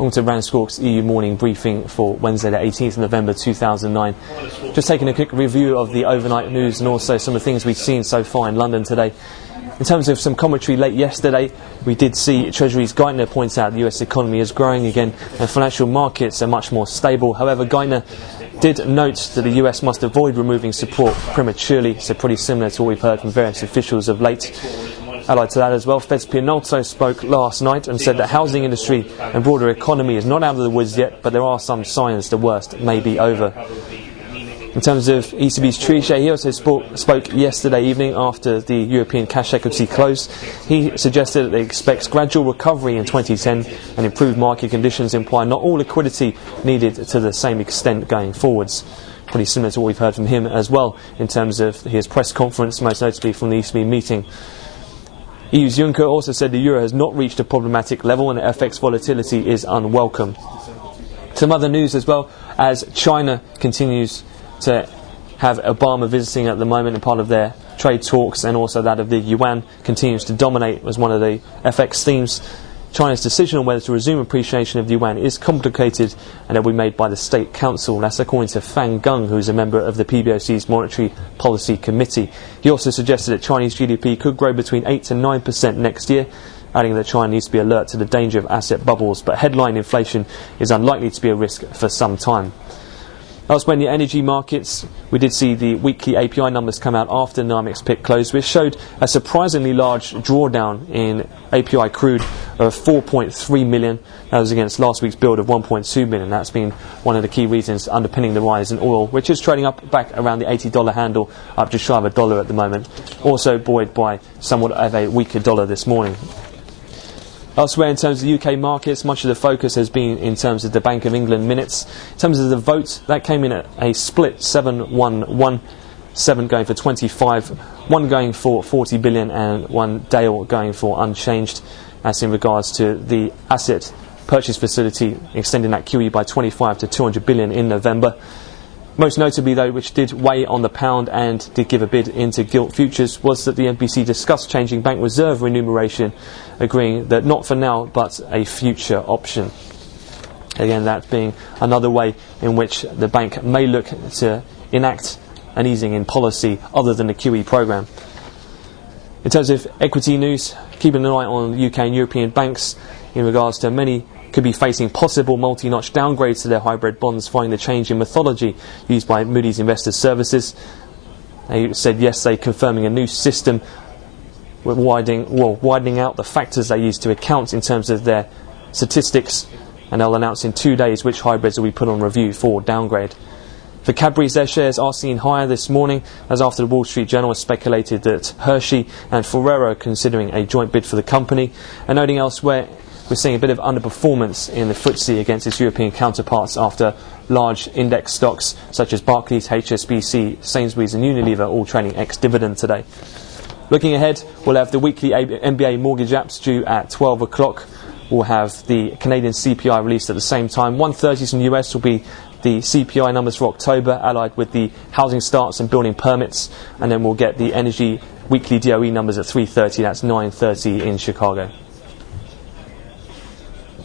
On to RANsquawk's EU morning briefing for Wednesday the 18th of November 2009. Just taking a quick review of the overnight news and also some of the things we've seen so far in London today. In terms of some commentary late yesterday, we did see Treasury's Geithner point out the US economy is growing again and financial markets are much more stable. However, Geithner did note that the US must avoid removing support prematurely, so pretty similar to what we've heard from various officials of late. Allied to that as well, Fed's Pianolto spoke last night and said that housing industry and broader economy is not out of the woods yet, but there are some signs the worst may be over. In terms of ECB's Trichet, he also spoke yesterday evening after the European cash equity closed. He suggested that they expect gradual recovery in 2010 and improved market conditions imply not all liquidity needed to the same extent going forwards. Pretty similar to what we've heard from him as well in terms of his press conference, most notably from the ECB meeting. EU's Juncker also said the euro has not reached a problematic level and that FX volatility is unwelcome. Some other news as well, as China continues to have Obama visiting at the moment in part of their trade talks, and also that of the yuan continues to dominate as one of the FX themes. China's decision on whether to resume appreciation of the yuan is complicated and it will be made by the State Council. That's according to Fang Gung, who is a member of the PBOC's Monetary Policy Committee. He also suggested that Chinese GDP could grow between 8 to 9% next year, adding that China needs to be alert to the danger of asset bubbles, but headline inflation is unlikely to be a risk for some time. Elsewhere in the energy markets, we did see the weekly API numbers come out after NYMEX pit closed, which showed a surprisingly large drawdown in API crude of 4.3 million. That was against last week's build of 1.2 million. That's been one of the key reasons underpinning the rise in oil, which is trading up back around the $80 handle, up just shy of $1 at the moment. Also buoyed by somewhat of a weaker dollar this morning. Elsewhere in terms of the UK markets, much of the focus has been in terms of the Bank of England minutes. In terms of the vote, that came in at a split 7-1-1, 7 going for 25, 1 going for 40 billion and 1 Dale going for unchanged. That's in regards to the asset purchase facility, extending that QE by 25 to 200 billion in November. Most notably, though, which did weigh on the pound and did give a bid into gilt futures, was that the MPC discussed changing bank reserve remuneration, agreeing that not for now, but a future option. Again, that being another way in which the bank may look to enact an easing in policy other than the QE programme. In terms of equity news, keeping an eye on UK and European banks in regards to many could be facing possible multi-notch downgrades to their hybrid bonds following the change in methodology used by Moody's Investor Services. They said yesterday confirming a new system with widening out the factors they use to account in terms of their statistics, and they'll announce in 2 days which hybrids will be put on review for downgrade. For Cadbury's, their shares are seen higher this morning, as after the Wall Street Journal has speculated that Hershey and Ferrero are considering a joint bid for the company. And noting elsewhere, we're seeing a bit of underperformance in the FTSE against its European counterparts after large index stocks such as Barclays, HSBC, Sainsbury's and Unilever all trading ex-dividend today. Looking ahead, we'll have the weekly NBA mortgage apps due at 12 o'clock. We'll have the Canadian CPI released at the same time. 1:30 from the US will be the CPI numbers for October, allied with the housing starts and building permits. And then we'll get the energy weekly DOE numbers at 3:30. That's 9:30 in Chicago.